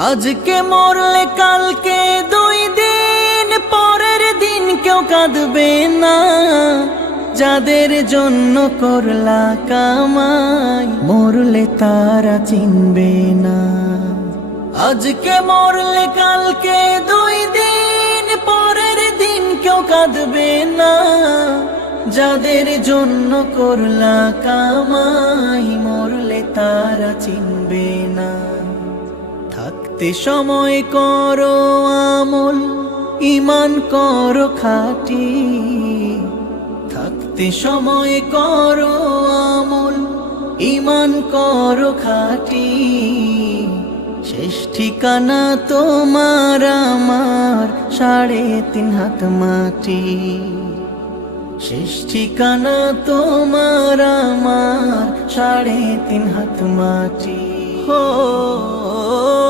আজকে মরলে কালকে 2 দিন পরের দিন কেউ কাঁদবে না। যাদের জন্য করলা কামাই মরলে তারা চিনবে না। আজকে মরলে কালকে 2 দিন পরের দিন কেউ কাঁদবে না। যাদের জন্য করলা কামাই মরলে তারা চিনবে না। থাকতে সময় করো আমল, ঈমান করো খাঁটি। থাকতে সময় করো আমল, ঈমান করো খাঁটি। শেষ ঠিকানা তোমার আমার 3.5 হাত মাটি। শেষ ঠিকানা তোমার আমার 3.5 হাত মাটি।